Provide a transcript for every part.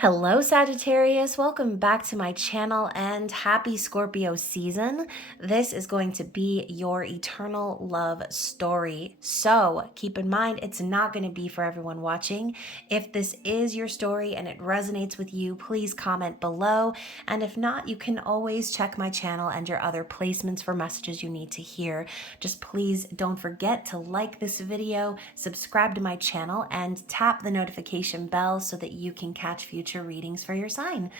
Hello Sagittarius, welcome back to my channel and happy Scorpio season. This is going to be your eternal love story. So keep in mind, it's not going to be for everyone watching. If this is your story and it resonates with you, please comment below. And if not, you can always check my channel and your other placements for messages you need to hear. Just please don't forget to like this video, subscribe to my channel, and tap the notification bell so that you can catch future readings for your sign.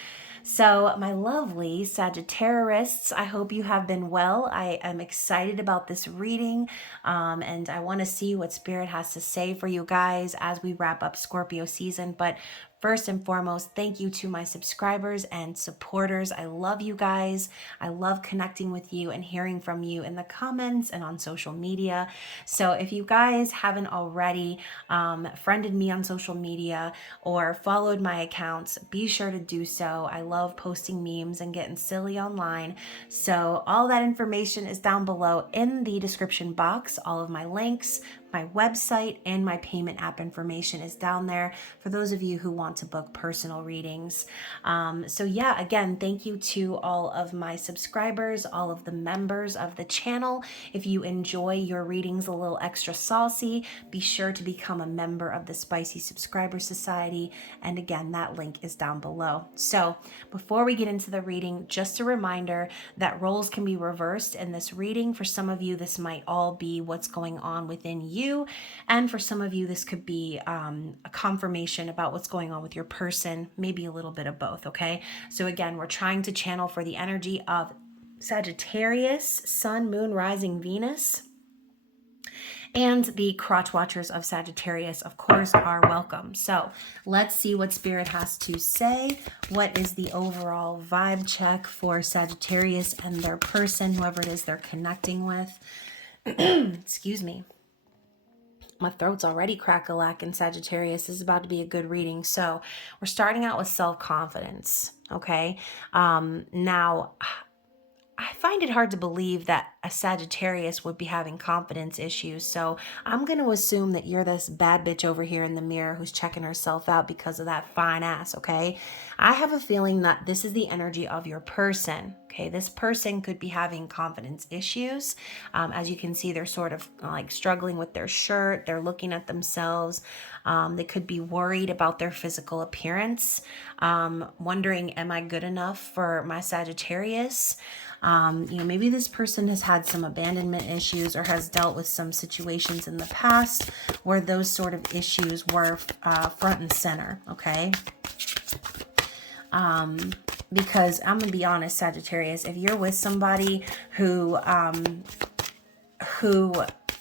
So my lovely Sagittarius, I hope you have been well. I am excited about this reading and I want to see what Spirit has to say for you guys as we wrap up Scorpio season. But first and foremost, thank you to my subscribers and supporters. I love you guys. I love connecting with you and hearing from you in the comments and on social media. So if you guys haven't already friended me on social media or followed my accounts, be sure to do so. I love posting memes and getting silly online. So all that information is down below in the description box. All of my links, my website, and my payment app information is down there for those of you who want to book personal readings. So yeah, again, thank you to all of my subscribers, all of the members of the channel. If you enjoy your readings a little extra saucy, be sure to become a member of the Spicy Subscriber Society. And again, that link is down below. So before we get into the reading, just a reminder that roles can be reversed in this reading. For some of you, this might all be what's going on within you. And for some of you, this could be a confirmation about what's going on with your person, maybe a little bit of both, okay? So again, we're trying to channel for the energy of Sagittarius, Sun, Moon, Rising, Venus. And the crotch watchers of Sagittarius, of course, are welcome. So let's see what Spirit has to say. What is the overall vibe check for Sagittarius and their person, whoever it is they're connecting with? Excuse me. My throat's already crack-a-lack Sagittarius. This is about to be a good reading. So we're starting out with self-confidence, okay? Now, I find it hard to believe that a Sagittarius would be having confidence issues. So I'm going to assume that you're this bad bitch over here in the mirror who's checking herself out because of that fine ass, okay? I have a feeling that this is the energy of your person, okay? This person could be having confidence issues. As you can see, they're sort of like struggling with their shirt. They're looking at themselves. They could be worried about their physical appearance, wondering, am I good enough for my Sagittarius? Maybe this person has had some abandonment issues or has dealt with some situations in the past where those sort of issues were front and center, okay? Because I'm gonna be honest, Sagittarius, if you're with somebody who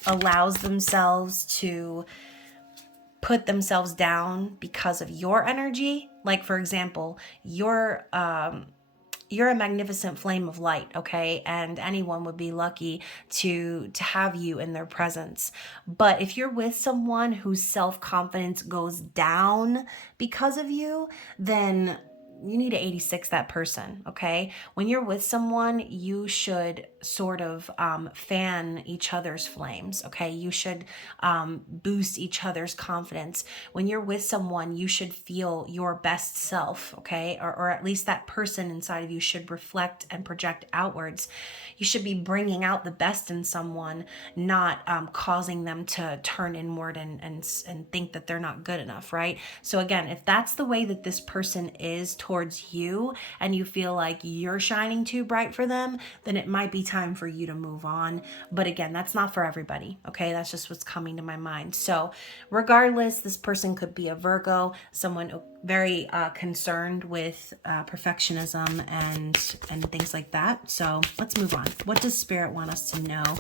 allows themselves to put themselves down because of your energy, like for example, you're a magnificent flame of light, okay? And anyone would be lucky to have you in their presence. But if you're with someone whose self-confidence goes down because of you, then you need to 86 that person, okay? When you're with someone, you should sort of fan each other's flames, okay? You should boost each other's confidence. When you're with someone, you should feel your best self, okay? Or at least that person inside of you should reflect and project outwards. You should be bringing out the best in someone, not causing them to turn inward and think that they're not good enough, right? So again, if that's the way that this person is towards you and you feel like you're shining too bright for them, then it might be time for you to move on. But again, that's not for everybody, okay? That's just what's coming to my mind. So regardless, this person could be a Virgo, someone very concerned with perfectionism and things like that. So let's move on. What does Spirit want us to know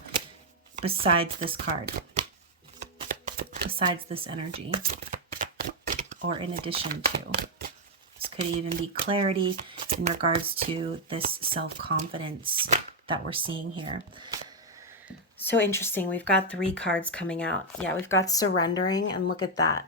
besides this card? Besides this energy? Or in addition to? This could even be clarity in regards to this self-confidence that we're seeing here. So interesting. We've got 3 cards coming out. Yeah, we've got surrendering, and look at that.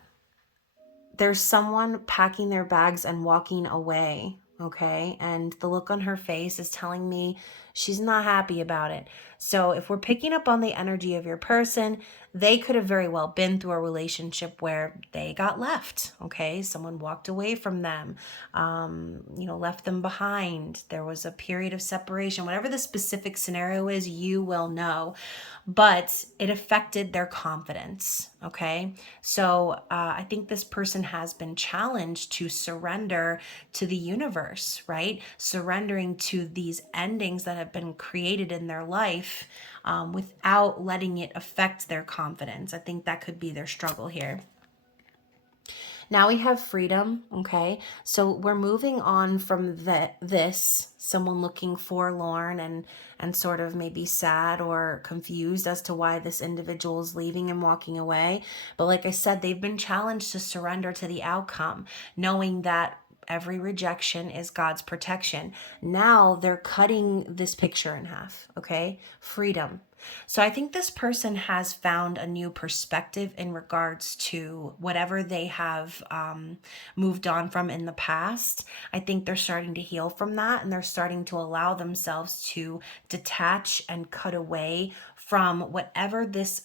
There's someone packing their bags and walking away, okay? And the look on her face is telling me she's not happy about it. So if we're picking up on the energy of your person, they could have very well been through a relationship where they got left, okay? Someone walked away from them, left them behind. There was a period of separation. Whatever the specific scenario is, you will know. But it affected their confidence, okay? So I think this person has been challenged to surrender to the universe, right? Surrendering to these endings that have been created in their life, without letting it affect their confidence. I think that could be their struggle here. Now we have freedom, okay? So we're moving on from someone looking forlorn and sort of maybe sad or confused as to why this individual is leaving and walking away. But like I said, they've been challenged to surrender to the outcome, knowing that every rejection is God's protection. Now they're cutting this picture in half, okay? Freedom. So I think this person has found a new perspective in regards to whatever they have moved on from in the past. I think they're starting to heal from that, and they're starting to allow themselves to detach and cut away from whatever this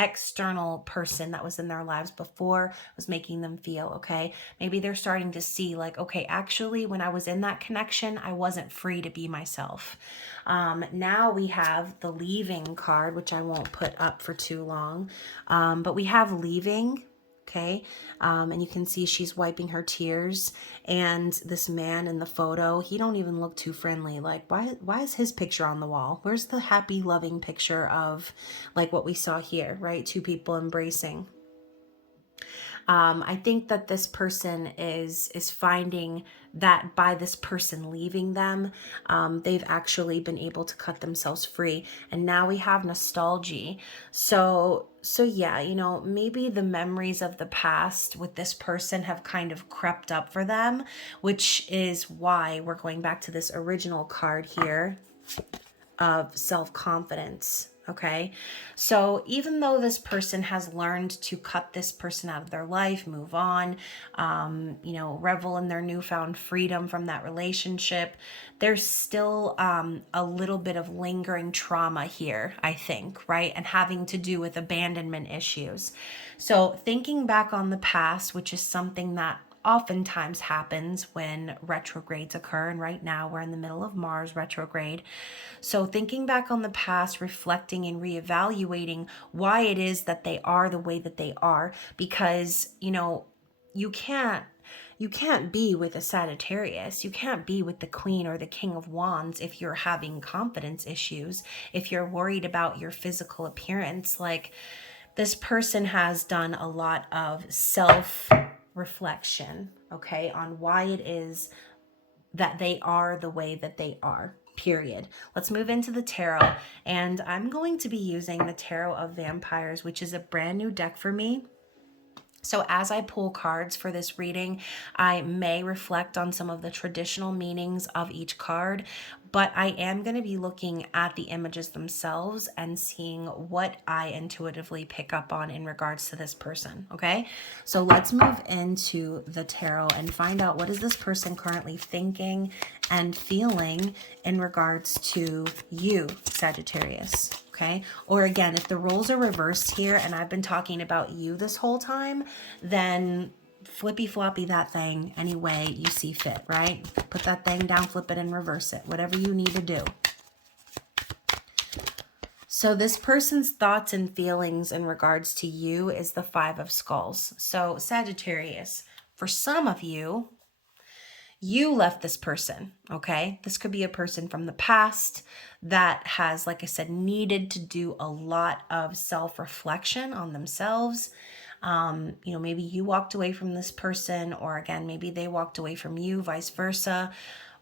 external person that was in their lives before was making them feel, okay? Maybe they're starting to see like, okay, actually, when I was in that connection, I wasn't free to be myself. Now we have the leaving card, which I won't put up for too long. But we have leaving, okay? And you can see she's wiping her tears. And this man in the photo, he don't even look too friendly. Like, why is his picture on the wall? Where's the happy, loving picture of like what we saw here, right? Two people embracing. I think that this person is finding that by this person leaving them, they've actually been able to cut themselves free. And now we have nostalgia. So yeah, maybe the memories of the past with this person have kind of crept up for them, which is why we're going back to this original card here of self-confidence. Okay, so even though this person has learned to cut this person out of their life, move on, revel in their newfound freedom from that relationship, there's still a little bit of lingering trauma here, I think, right? And having to do with abandonment issues. So thinking back on the past, which is something that oftentimes happens when retrogrades occur, and right now we're in the middle of Mars retrograde. So thinking back on the past, reflecting and reevaluating why it is that they are the way that they are, because you can't be with a Sagittarius. You can't be with the Queen or the King of Wands if you're having confidence issues, if you're worried about your physical appearance. Like, this person has done a lot of self-reflection, okay, on why it is that they are the way that they are, period. Let's move into the tarot, and I'm going to be using the Tarot of Vampires, which is a brand new deck for me. So as I pull cards for this reading, I may reflect on some of the traditional meanings of each card, but I am going to be looking at the images themselves and seeing what I intuitively pick up on in regards to this person, okay? So let's move into the tarot and find out what is this person currently thinking and feeling in regards to you, Sagittarius. Okay. Or again, if the roles are reversed here and I've been talking about you this whole time, then flippy floppy that thing any way you see fit, right? Put that thing down, flip it and reverse it, whatever you need to do. So this person's thoughts and feelings in regards to you is the Five of Skulls. So Sagittarius, for some of you, you left this person, okay? This could be a person from the past that has, like I said, needed to do a lot of self-reflection on themselves. Maybe you walked away from this person, or again, maybe they walked away from you, vice versa.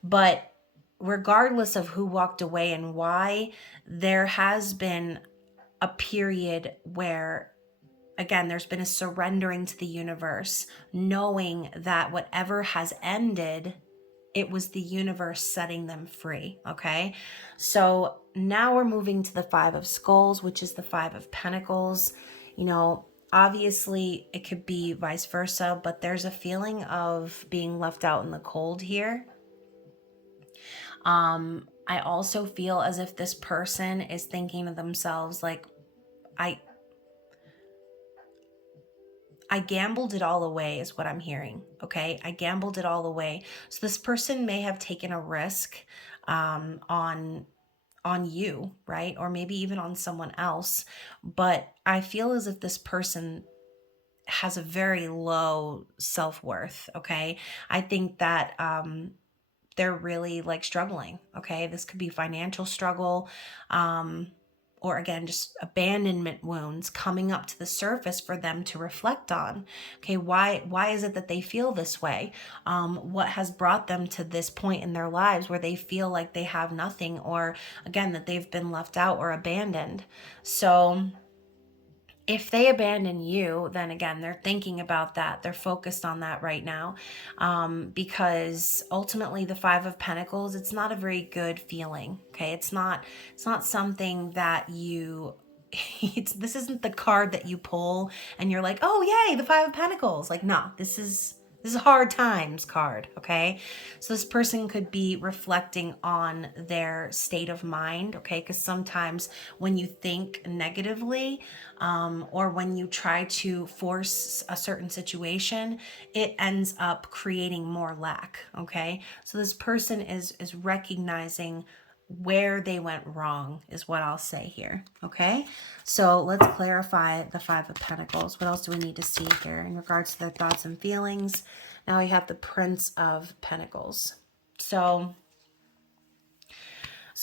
But regardless of who walked away and why, there has been a period where, again, there's been a surrendering to the universe, knowing that whatever has ended, it was the universe setting them free, okay? So now we're moving to the Five of Skulls, which is the Five of Pentacles. Obviously it could be vice versa, but there's a feeling of being left out in the cold here. I also feel as if this person is thinking to themselves, like, I gambled it all away is what I'm hearing. Okay. I gambled it all away. So this person may have taken a risk on you, right? Or maybe even on someone else. But I feel as if this person has a very low self-worth. Okay. I think that they're really like struggling. Okay. This could be financial struggle. Or again, just abandonment wounds coming up to the surface for them to reflect on. Okay, why is it that they feel this way? What has brought them to this point in their lives where they feel like they have nothing, or again, that they've been left out or abandoned? So if they abandon you, then again, they're thinking about that. They're focused on that right now, because ultimately the Five of Pentacles, it's not a very good feeling. Okay, it's not something that you. This isn't the card that you pull and you're like, oh yay, the Five of Pentacles. Like, no, this is a hard times card, okay? So this person could be reflecting on their state of mind, okay? Because sometimes when you think negatively, or when you try to force a certain situation, it ends up creating more lack, okay? So this person is recognizing where they went wrong is what I'll say here, okay? So let's clarify the Five of Pentacles. What else do we need to see here in regards to their thoughts and feelings? Now we have the Prince of Pentacles. So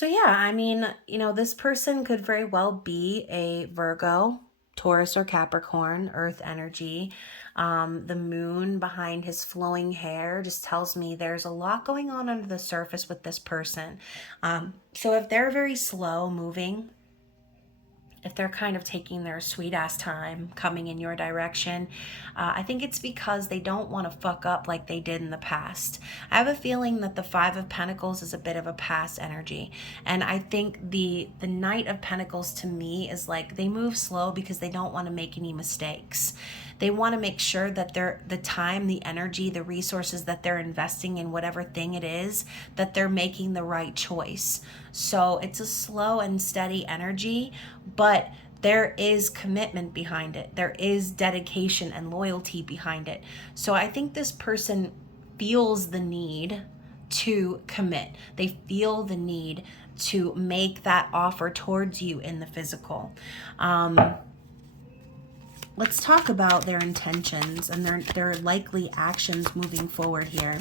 yeah, I mean, this person could very well be a Virgo, Taurus, or Capricorn, earth energy. The moon behind his flowing hair just tells me there's a lot going on under the surface with this person. So if they're very slow moving, if they're kind of taking their sweet ass time coming in your direction, I think it's because they don't want to fuck up like they did in the past. I have a feeling that the Five of Pentacles is a bit of a past energy. And I think the Knight of Pentacles to me is like they move slow because they don't want to make any mistakes. They want to make sure that the time, the energy, the resources that they're investing in whatever thing it is, that they're making the right choice. So it's a slow and steady energy, but there is commitment behind it. There is dedication and loyalty behind it. So I think this person feels the need to commit. They feel the need to make that offer towards you in the physical. Let's talk about their intentions and their likely actions moving forward here.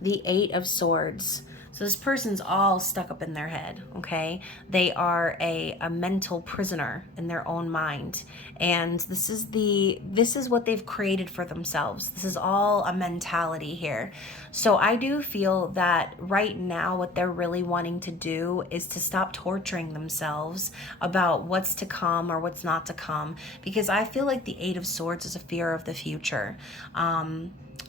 The Eight of Swords. So this person's all stuck up in their head, okay? They are a mental prisoner in their own mind. And this is what they've created for themselves. This is all a mentality here. So I do feel that right now what they're really wanting to do is to stop torturing themselves about what's to come or what's not to come. Because I feel like the Eight of Swords is a fear of the future.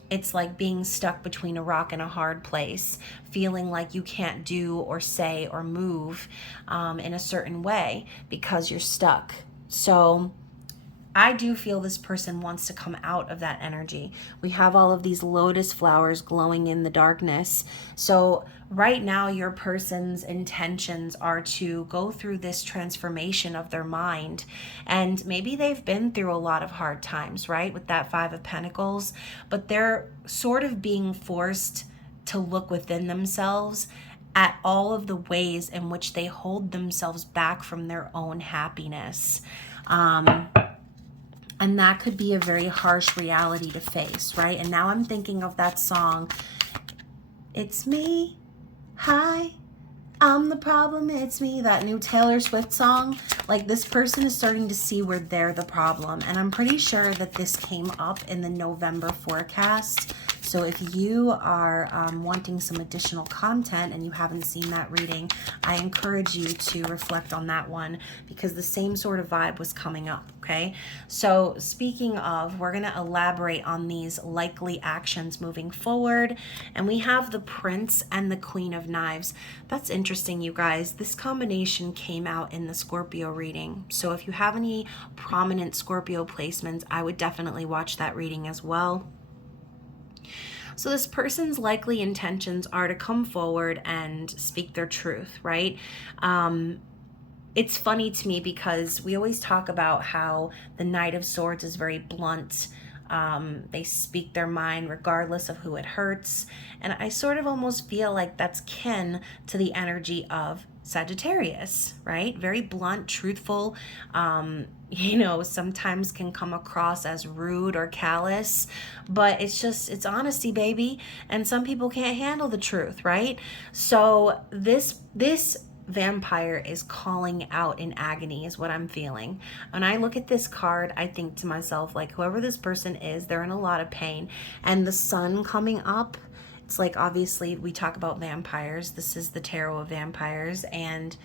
It's like being stuck between a rock and a hard place, feeling like you can't do or say or move in a certain way because you're stuck. So I do feel this person wants to come out of that energy. We have all of these lotus flowers glowing in the darkness. So right now, your person's intentions are to go through this transformation of their mind. And maybe they've been through a lot of hard times, right? With that Five of Pentacles, but they're sort of being forced to look within themselves at all of the ways in which they hold themselves back from their own happiness. And that could be a very harsh reality to face, right? And now I'm thinking of that song, It's Me, Hi, I'm the Problem, It's Me, that new Taylor Swift song. Like, this person is starting to see where they're the problem. And I'm pretty sure that this came up in the November forecast. So if you are wanting some additional content and you haven't seen that reading, I encourage you to reflect on that one because the same sort of vibe was coming up, okay? So speaking of, we're going to elaborate on these likely actions moving forward. And we have the Prince and the Queen of Knives. That's interesting, you guys. This combination came out in the Scorpio reading. So if you have any prominent Scorpio placements, I would definitely watch that reading as well. So this person's likely intentions are to come forward and speak their truth, right? it's funny to me because we always talk about how the Knight of Swords is very blunt. They speak their mind regardless of who it hurts. And I sort of almost feel like that's kin to the energy of Sagittarius, right? Very blunt, truthful, sometimes can come across as rude or callous, but it's honesty, baby. And some people can't handle the truth, right? So this vampire is calling out in agony is what I'm feeling. When I look at this card, I think to myself, like, whoever this person is, they're in a lot of pain. And the sun coming up, it's like, obviously we talk about vampires. This is the tarot of vampires, and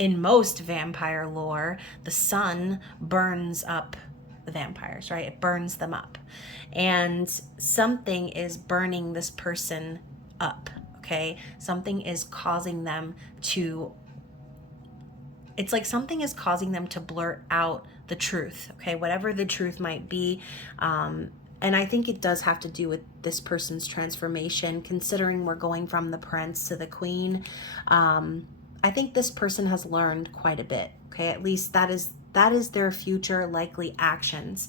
in most vampire lore, the sun burns up the vampires, right? It burns them up. And something is burning this person up, okay? Something is causing them to, it's like something is causing them to blurt out the truth, okay? Whatever the truth might be. And I think it does have to do with this person's transformation, considering we're going from the prince to the queen. I think this person has learned quite a bit, okay? At least that is their future likely actions.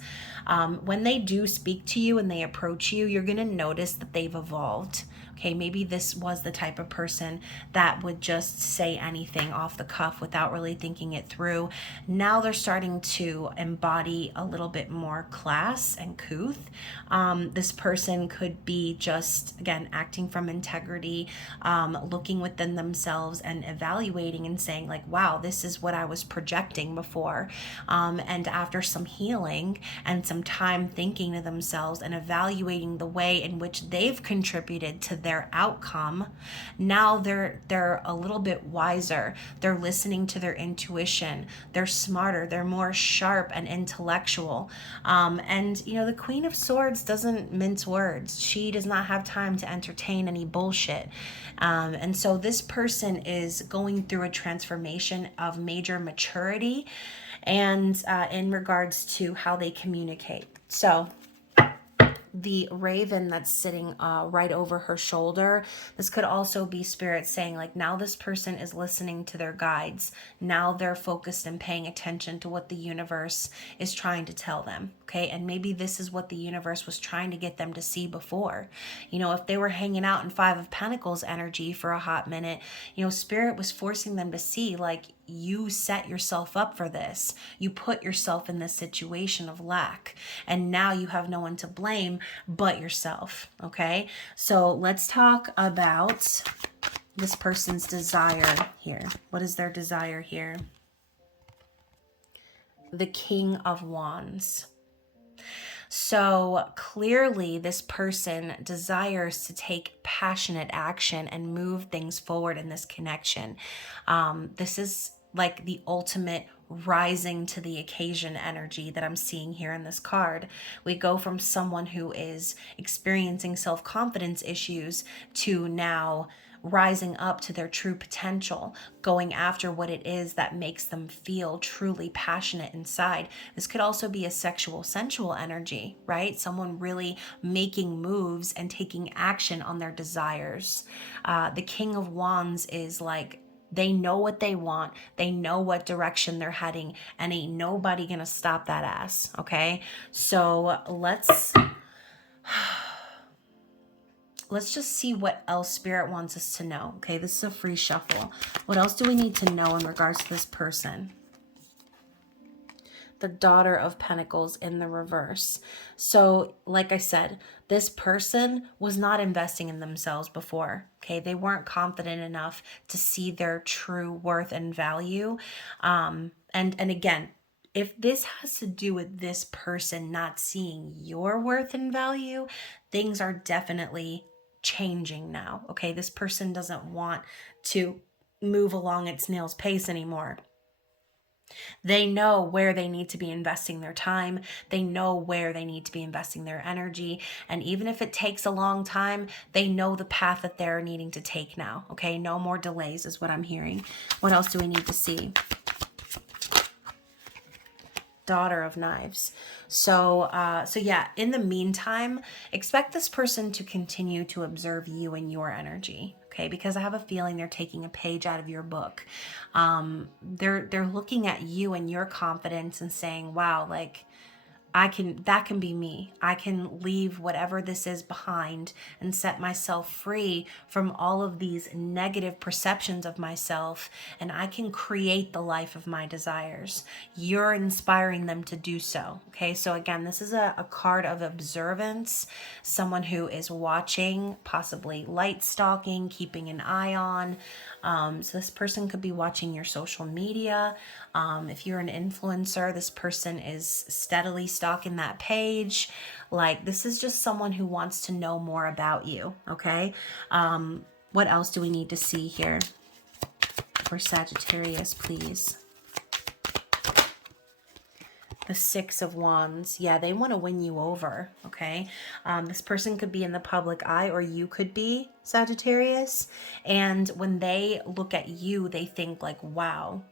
When they do speak to you and they approach you, you're gonna notice that they've evolved. Okay, maybe this was the type of person that would just say anything off the cuff without really thinking it through. Now they're starting to embody a little bit more class and couth. This person could be just, again, acting from integrity, looking within themselves and evaluating and saying like, wow, this is what I was projecting before. And after some healing and some time thinking to themselves and evaluating the way in which they've contributed to their outcome, now they're a little bit wiser. They're listening to their intuition. They're smarter. They're more sharp and intellectual. And the Queen of Swords doesn't mince words. She does not have time to entertain any bullshit. And so this person is going through a transformation of major maturity and in regards to how they communicate. So the raven that's sitting right over her shoulder, this could also be spirit saying like, now this person is listening to their guides. Now they're focused and paying attention to what the universe is trying to tell them. Okay, and maybe this is what the universe was trying to get them to see before. If they were hanging out in Five of Pentacles energy for a hot minute, spirit was forcing them to see like, you set yourself up for this. You put yourself in this situation of lack, and now you have no one to blame but yourself. Okay, so let's talk about this person's desire here. What is their desire here? The King of Wands. So clearly this person desires to take passionate action and move things forward in this connection. This is like the ultimate rising to the occasion energy that I'm seeing here in this card. We go from someone who is experiencing self-confidence issues to now rising up to their true potential, going after what it is that makes them feel truly passionate inside. This could also be a sexual, sensual energy, right? Someone really making moves and taking action on their desires. The King of Wands is like, they know what they want. They know what direction they're heading, and ain't nobody gonna stop that ass, okay? So let's just see what else Spirit wants us to know. Okay, this is a free shuffle. What else do we need to know in regards to this person? The Daughter of Pentacles in the reverse. So, like I said, this person was not investing in themselves before. Okay, they weren't confident enough to see their true worth and value. And again, if this has to do with this person not seeing your worth and value, things are definitely changing now. Okay, this person doesn't want to move along at snail's pace anymore. They know where they need to be investing their time. They know where they need to be investing their energy. And even if it takes a long time, they know the path that they're needing to take now. Okay, no more delays is what I'm hearing. What else do we need to see? Daughter of Knives. So yeah, in the meantime, expect this person to continue to observe you and your energy. okay? Because I have a feeling they're taking a page out of your book. They're looking at you and your confidence and saying, wow, like, that can be me. I can leave whatever this is behind and set myself free from all of these negative perceptions of myself, and I can create the life of my desires. You're inspiring them to do so. Okay, so again, this is a card of observance, someone who is watching, possibly light stalking, keeping an eye on. So this person could be watching your social media. If you're an influencer, this person is steadily stalking that page. Like, this is just someone who wants to know more about you, okay? What else do we need to see here for Sagittarius, please? The Six of Wands. Yeah, they want to win you over, okay? This person could be in the public eye, or you could be, Sagittarius. And when they look at you, they think like, wow,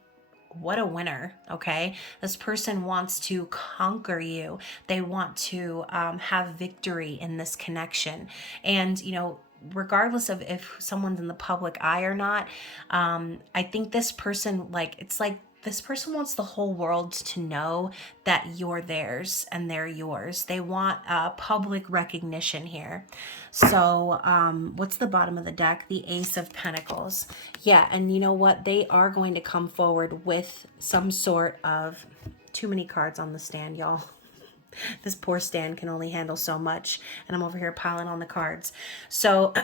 what a winner, okay? This person wants to conquer you. They want to have victory in this connection. And, you know, regardless of if someone's in the public eye or not, I think this person, like, it's like this person wants the whole world to know that you're theirs and they're yours. They want public recognition here. So what's the bottom of the deck? The Ace of Pentacles. Yeah, and you know what? They are going to come forward with some sort of... Too many cards on the stand, y'all. This poor stand can only handle so much, and I'm over here piling on the cards. So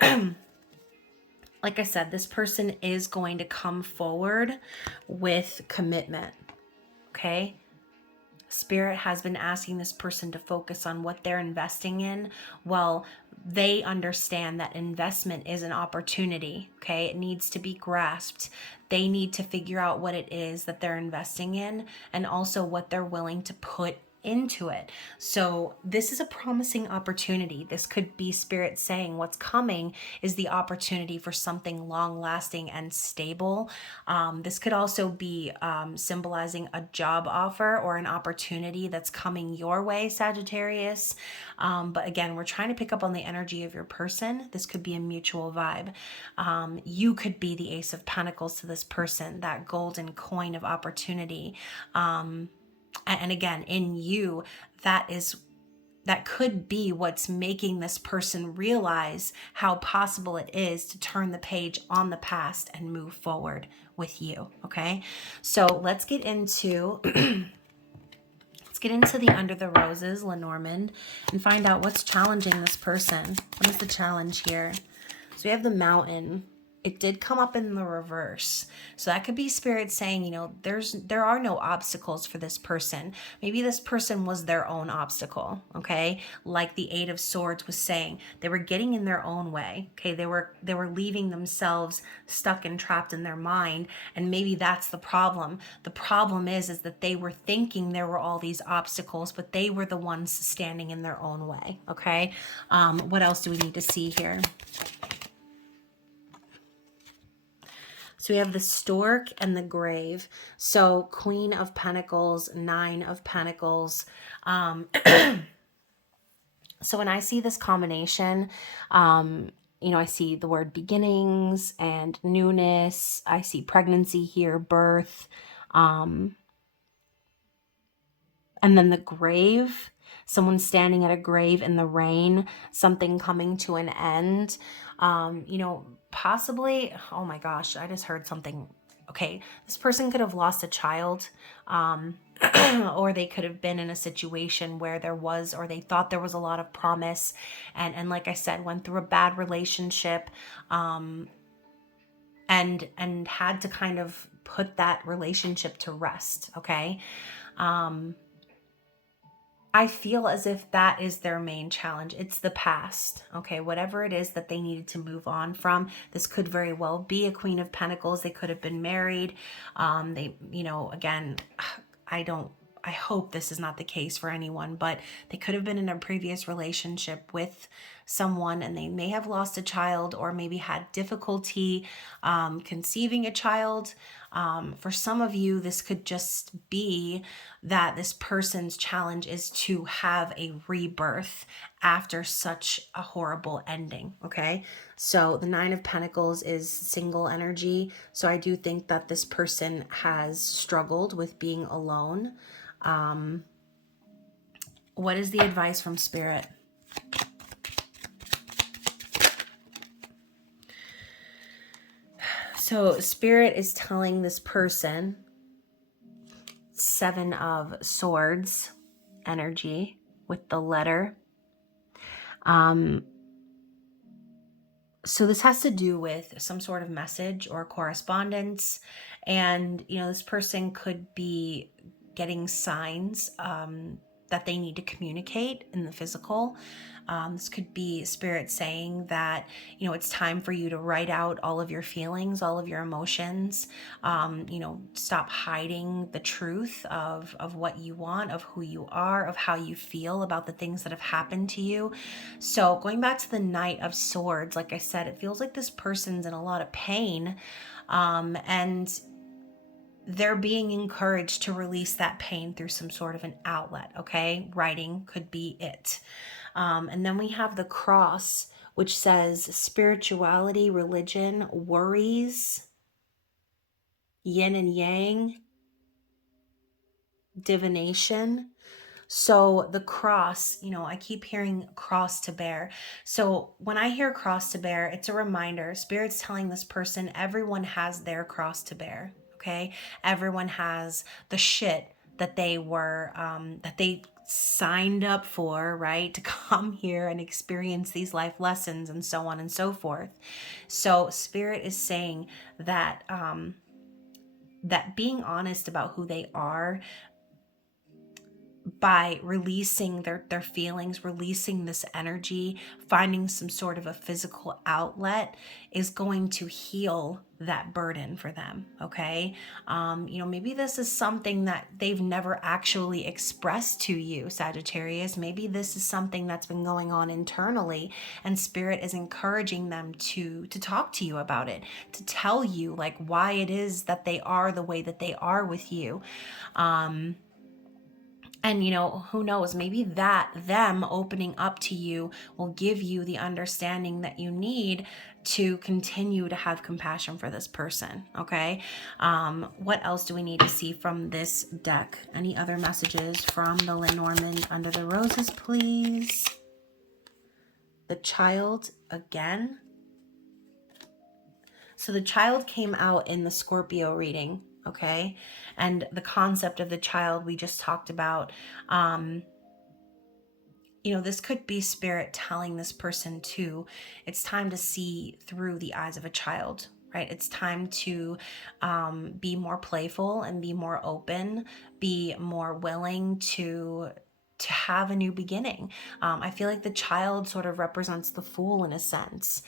like I said, this person is going to come forward with commitment, okay? Spirit has been asking this person to focus on what they're investing in. Well, they understand that investment is an opportunity, okay? It needs to be grasped. They need to figure out what it is that they're investing in, and also what they're willing to put into it. So this is a promising opportunity. This could be Spirit saying what's coming is the opportunity for something long lasting and stable. This could also be symbolizing a job offer or an opportunity that's coming your way, Sagittarius. But again, we're trying to pick up on the energy of your person. This could be a mutual vibe. You could be the Ace of Pentacles to this person, that golden coin of opportunity. And again, in you, that could be what's making this person realize how possible it is to turn the page on the past and move forward with you, okay? So let's get into the Under the Roses, Lenormand, and find out what's challenging this person. What is the challenge here? So we have the Mountain. It did come up in the reverse. So that could be Spirit saying, you know, there are no obstacles for this person. Maybe this person was their own obstacle, okay? Like the Eight of Swords was saying, they were getting in their own way, okay? They were leaving themselves stuck and trapped in their mind, and maybe that's the problem. The problem is that they were thinking there were all these obstacles, but they were the ones standing in their own way, okay? What else do we need to see here? So we have the Stork and the Grave. So Queen of Pentacles, Nine of Pentacles. So when I see this combination, you know, I see the word beginnings and newness. I see pregnancy here, birth. And then the Grave, someone standing at a grave in the rain, something coming to an end. You know, possibly, oh my gosh, I just heard something. Okay, this person could have lost a child, or they could have been in a situation where there was, or they thought there was a lot of promise, and like I said, went through a bad relationship, and had to kind of put that relationship to rest, okay? I feel as if that is their main challenge. It's the past, okay? Whatever it is that they needed to move on from. This could very well be a Queen of Pentacles. They could have been married. They, you know, again, I hope this is not the case for anyone, but they could have been in a previous relationship with someone, and they may have lost a child, or maybe had difficulty conceiving a child. For some of you, this could just be that this person's challenge is to have a rebirth after such a horrible ending. Okay. So the Nine of Pentacles is single energy. So I do think that this person has struggled with being alone. What is the advice from Spirit? So Spirit is telling this person, Seven of Swords energy with the letter. So this has to do with some sort of message or correspondence. And, this person could be getting signs that they need to communicate in the physical. This could be Spirit saying that, it's time for you to write out all of your feelings, all of your emotions. Stop hiding the truth of what you want, of who you are, of how you feel about the things that have happened to you. So going back to the Knight of Swords, like I said, it feels like this person's in a lot of pain, and they're being encouraged to release that pain through some sort of an outlet. Okay, writing could be it. And then we have the Cross, which says spirituality, religion, worries, yin and yang, divination. So the cross, I keep hearing cross to bear. So when I hear cross to bear, it's a reminder. Spirit's telling this person everyone has their cross to bear. Okay, everyone has the shit that they were that they signed up for, right, to come here and experience these life lessons and so on and so forth. So Spirit is saying that that being honest about who they are, by releasing their feelings, releasing this energy, finding some sort of a physical outlet, is going to heal that burden for them. Okay. Maybe this is something that they've never actually expressed to you, Sagittarius. Maybe this is something that's been going on internally, and Spirit is encouraging them to talk to you about it, to tell you like why it is that they are the way that they are with you. And who knows, maybe that them opening up to you will give you the understanding that you need to continue to have compassion for this person. Okay. What else do we need to see from this deck? Any other messages from the Lenormand under the roses, please? The Child again. So the Child came out in the Scorpio reading. Okay. And the concept of the child we just talked about. This could be Spirit telling this person too, it's time to see through the eyes of a child, right? It's time to be more playful and be more open, be more willing to have a new beginning. I feel like the child sort of represents the fool in a sense.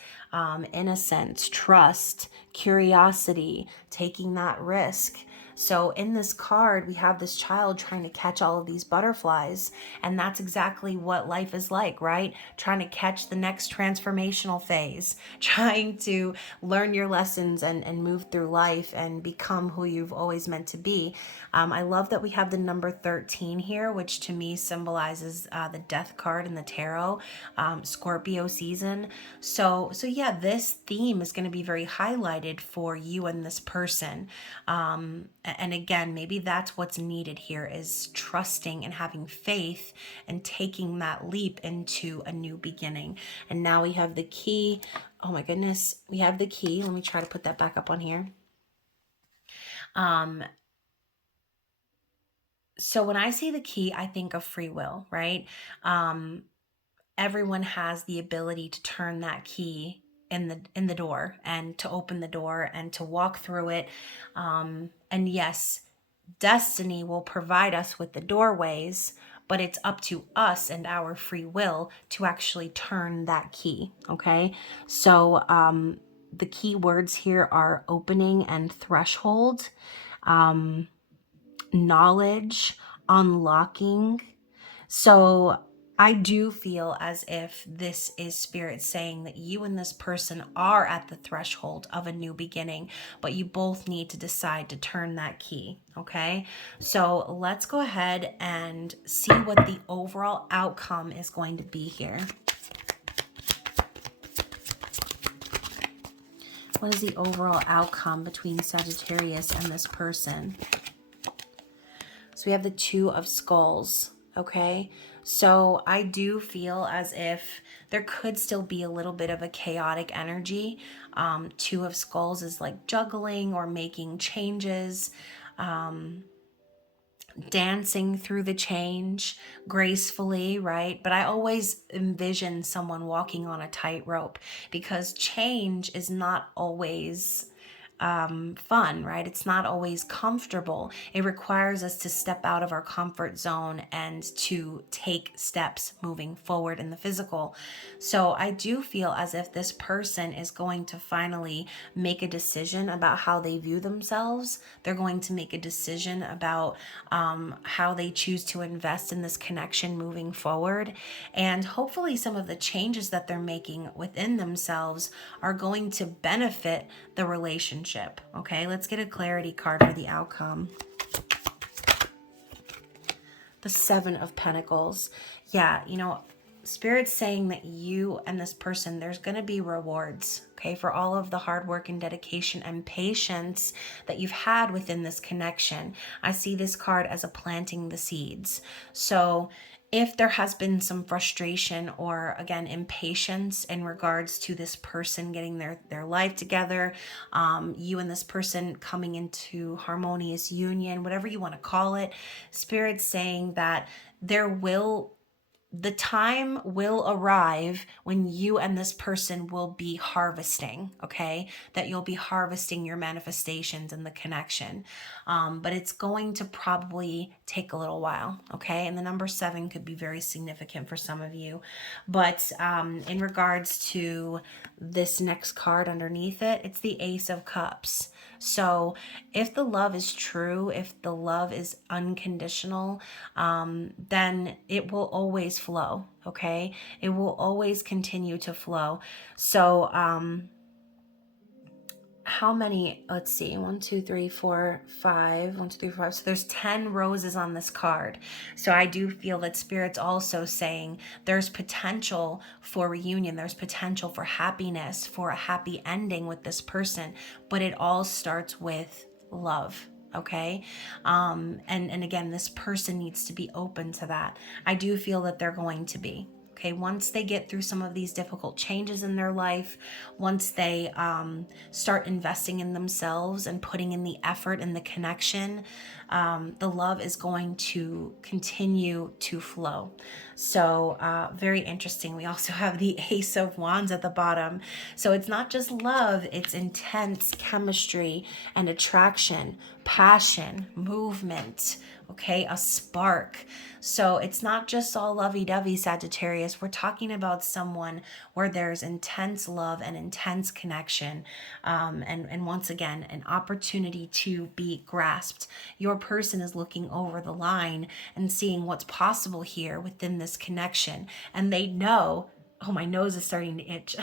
Innocence, trust, curiosity, taking that risk. So in this card, we have this child trying to catch all of these butterflies. And that's exactly what life is like, right? Trying to catch the next transformational phase, trying to learn your lessons and move through life and become who you've always meant to be. I love that we have the number 13 here, which to me symbolizes the death card in the tarot, Scorpio season. So yeah, this theme is going to be very highlighted for you and this person. And again, maybe that's what's needed here, is trusting and having faith and taking that leap into a new beginning. And now we have the key. Oh my goodness, we have the key. Let me try to put that back up on here. So when I say the key, I think of free will, right? Everyone has the ability to turn that key in the door and to open the door and to walk through it. And yes, destiny will provide us with the doorways, but it's up to us and our free will to actually turn that key. Okay. So the key words here are opening and threshold, knowledge, unlocking. So I do feel as if this is Spirit saying that you and this person are at the threshold of a new beginning, but you both need to decide to turn that key, okay? So let's go ahead and see what the overall outcome is going to be here. What is the overall outcome between Sagittarius and this person? So we have the Two of Skulls, okay? So I do feel as if there could still be a little bit of a chaotic energy. Two of Skulls is like juggling or making changes, dancing through the change gracefully, right? But I always envision someone walking on a tightrope, because change is not always fun, right? It's not always comfortable. It requires us to step out of our comfort zone and to take steps moving forward in the physical. So I do feel as if this person is going to finally make a decision about how they view themselves. They're going to make a decision about how they choose to invest in this connection moving forward. And hopefully some of the changes that they're making within themselves are going to benefit the relationship. Okay, let's get a clarity card for the outcome. The Seven of Pentacles. Yeah, you know, Spirit's saying that you and this person, there's going to be rewards, okay, for all of the hard work and dedication and patience that you've had within this connection. I see this card as a planting the seeds. So if there has been some frustration or, again, impatience in regards to this person getting their life together, you and this person coming into harmonious union, whatever you want to call it, Spirit's saying that the time will arrive when you and this person will be harvesting, okay? That you'll be harvesting your manifestations and the connection. But it's going to probably take a little while, okay? And the number 7 could be very significant for some of you. But in regards to this next card underneath it, it's the Ace of Cups. So if the love is true, if the love is unconditional, then it will always flow, okay? It will always continue to flow. So how many, let's see, 1 2 3 4 5, 1 2 3 4 5, so there's 10 roses on this card. So I do feel that Spirit's also saying there's potential for reunion, there's potential for happiness, for a happy ending with this person, but it all starts with love. Okay. And again, this person needs to be open to that. I do feel that they're going to be. Okay, once they get through some of these difficult changes in their life, once they start investing in themselves and putting in the effort and the connection, the love is going to continue to flow. So very interesting. We also have the Ace of Wands at the bottom. So it's not just love, it's intense chemistry and attraction, passion, movement, okay, a spark. So it's not just all lovey-dovey, Sagittarius. We're talking about someone where there's intense love and intense connection. And once again, an opportunity to be grasped. Your person is looking over the line and seeing what's possible here within this connection. And they know, oh, my nose is starting to itch.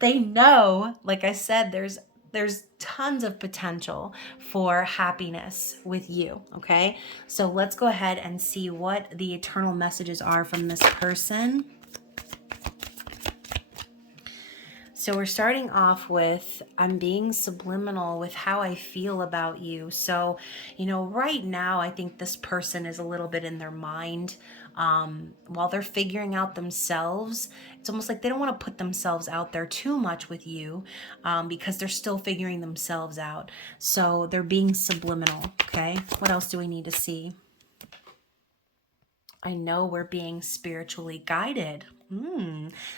They know, like I said, there's tons of potential for happiness with you, okay? So let's go ahead and see what the eternal messages are from this person. So we're starting off with, I'm being subliminal with how I feel about you. So, you know, right now, I think this person is a little bit in their mind. While they're figuring out themselves, it's almost like they don't want to put themselves out there too much with you because they're still figuring themselves out. So they're being subliminal, okay? What else do we need to see? I know we're being spiritually guided.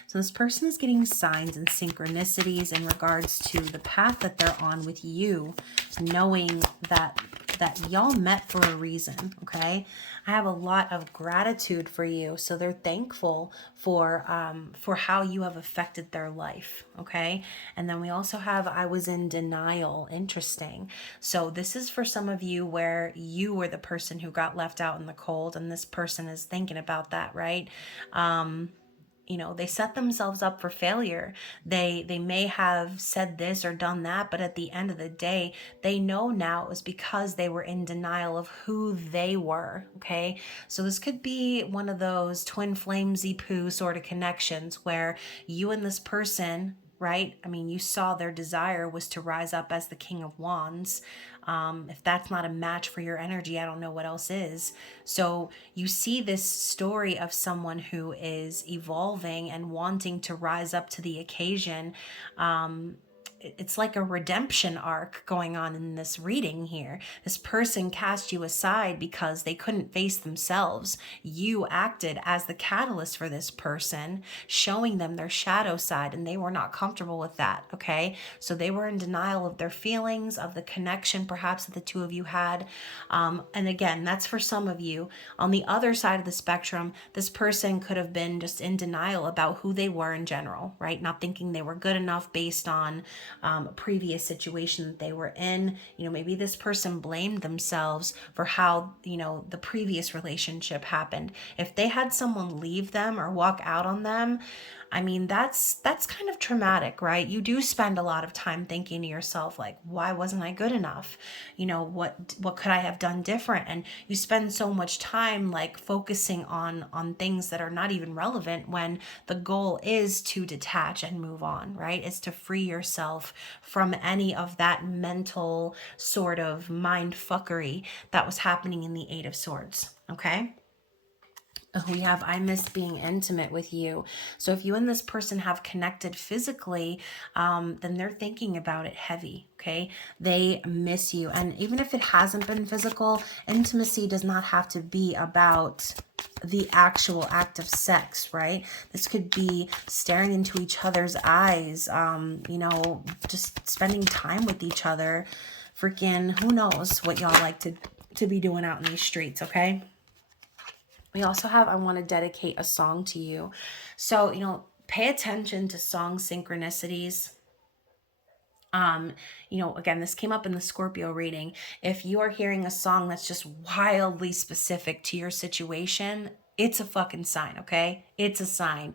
So this person is getting signs and synchronicities in regards to the path that they're on with you, knowing that that y'all met for a reason, okay? I have a lot of gratitude for you. So they're thankful for how you have affected their life, okay? And then we also have I was in denial. Interesting. So this is for some of you where you were the person who got left out in the cold, and this person is thinking about that, right? They set themselves up for failure. They may have said this or done that, but at the end of the day, they know now it was because they were in denial of who they were, okay? So this could be one of those twin flamesy poo sort of connections where you and this person, right? I mean, you saw their desire was to rise up as the King of Wands. If that's not a match for your energy, I don't know what else is. So you see this story of someone who is evolving and wanting to rise up to the occasion. It's like a redemption arc going on in this reading here. This person cast you aside because they couldn't face themselves. You acted as the catalyst for this person, showing them their shadow side, and they were not comfortable with that, okay? So they were in denial of their feelings, of the connection perhaps that the two of you had. And again, that's for some of you. On the other side of the spectrum, this person could have been just in denial about who they were in general, right? Not thinking they were good enough based on a previous situation that they were in. Maybe this person blamed themselves for how, the previous relationship happened. If they had someone leave them or walk out on them, I mean, that's kind of traumatic, right? You do spend a lot of time thinking to yourself, like, why wasn't I good enough? What could I have done different? And you spend so much time like focusing on things that are not even relevant when the goal is to detach and move on, right? It's to free yourself from any of that mental sort of mind fuckery that was happening in the Eight of Swords, okay? We have I miss being intimate with you. So if you and this person have connected physically, then they're thinking about it heavy, okay? They miss you. And even if it hasn't been physical, intimacy does not have to be about the actual act of sex, right? This could be staring into each other's eyes, just spending time with each other. Freaking who knows what y'all like to be doing out in these streets, okay? We also have, I want to dedicate a song to you. So, pay attention to song synchronicities. Again, this came up in the Scorpio reading. If you are hearing a song that's just wildly specific to your situation, it's a fucking sign, okay? It's a sign.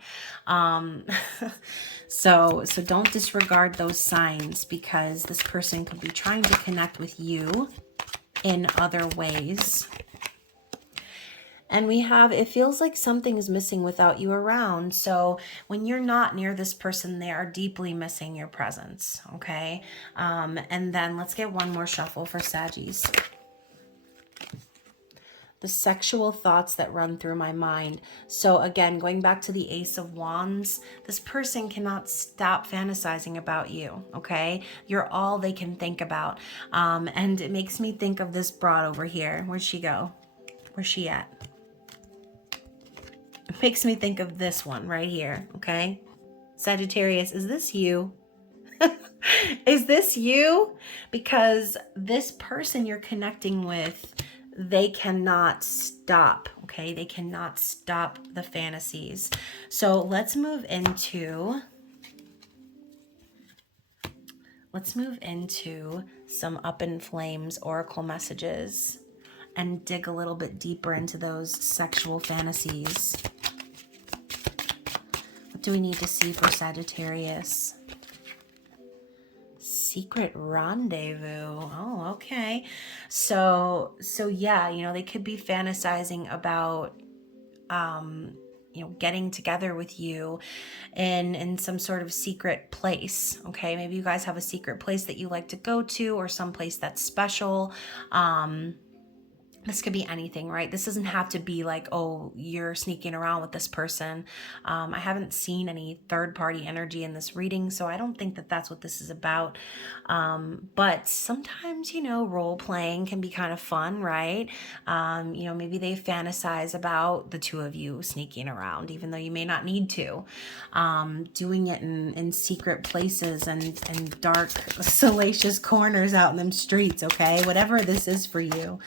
So don't disregard those signs, because this person could be trying to connect with you in other ways. And we have, it feels like something is missing without you around. So when you're not near this person, they are deeply missing your presence, okay? And then let's get one more shuffle for Saggies. The sexual thoughts that run through my mind. So again, going back to the Ace of Wands, this person cannot stop fantasizing about you, okay? You're all they can think about. And it makes me think of this broad over here. Where'd she go? Where's she at? It makes me think of this one right here, okay? Sagittarius, is this you? Is this you? Because this person you're connecting with, they cannot stop, okay? They cannot stop the fantasies. So let's move into some Up in Flames oracle messages and dig a little bit deeper into those sexual fantasies. What do we need to see for Sagittarius? Secret rendezvous. Oh, okay. So yeah, they could be fantasizing about getting together with you in some sort of secret place, okay? Maybe you guys have a secret place that you like to go to, or some place that's special. This could be anything, right? This doesn't have to be like, oh, you're sneaking around with this person. I haven't seen any third party energy in this reading, so I don't think that that's what this is about. But sometimes, role playing can be kind of fun, right? Maybe they fantasize about the two of you sneaking around, even though you may not need to. Doing it in secret places and dark, salacious corners out in them streets, okay? Whatever this is for you.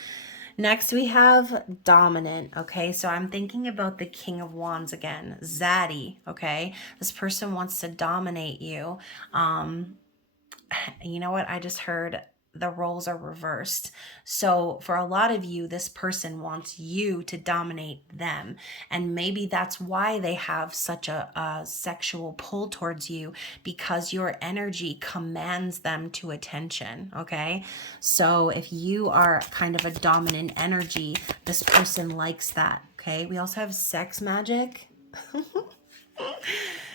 Next, we have dominant, okay? So I'm thinking about the King of Wands again, Zaddy, okay? This person wants to dominate you. You know what? I just heard the roles are reversed. So for a lot of you, this person wants you to dominate them. And maybe that's why they have such a sexual pull towards you, because your energy commands them to attention. Okay. So if you are kind of a dominant energy, this person likes that. Okay. We also have sex magic.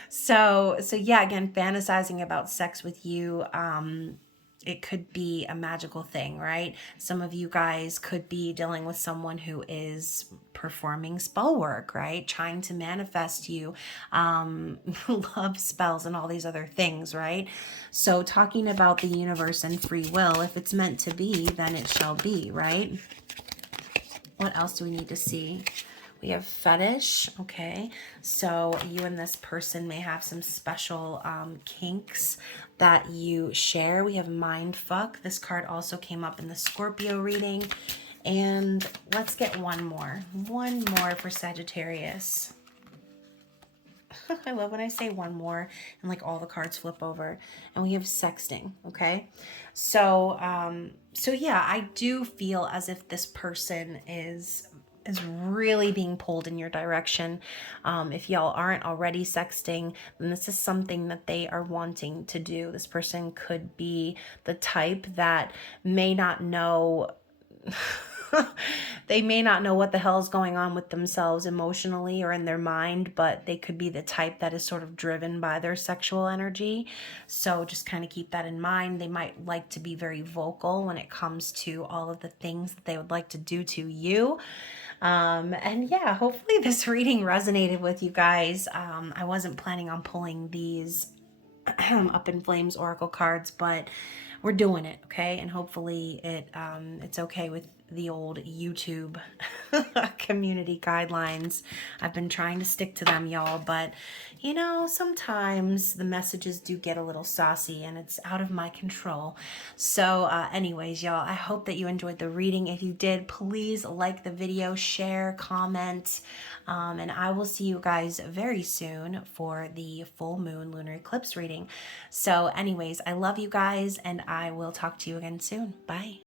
So yeah, again, fantasizing about sex with you. It could be a magical thing, right? Some of you guys could be dealing with someone who is performing spell work, right? Trying to manifest you, love spells and all these other things, right? So talking about the universe and free will, if it's meant to be, then it shall be, right? What else do we need to see? We have fetish, okay? So you and this person may have some special kinks that you share. We have mind fuck. This card also came up in the Scorpio reading. And let's get one more. One more for Sagittarius. I love when I say one more and like all the cards flip over. And we have sexting, okay? So yeah, I do feel as if this person is really being pulled in your direction. If y'all aren't already sexting, then this is something that they are wanting to do. This person could be the type that may not know they may not know what the hell is going on with themselves emotionally or in their mind, but they could be the type that is sort of driven by their sexual energy. So just kind of keep that in mind. They might like to be very vocal when it comes to all of the things that they would like to do to you. And yeah, hopefully this reading resonated with you guys. I wasn't planning on pulling these Up in Flames Oracle cards, but we're doing it, okay? And hopefully it's okay with the old YouTube community guidelines. I've been trying to stick to them, y'all, but sometimes the messages do get a little saucy and it's out of my control. So anyways, y'all, I hope that you enjoyed the reading. If you did, please like the video, share, comment, and I will see you guys very soon for the full moon lunar eclipse reading. So anyways, I love you guys and I will talk to you again soon. Bye.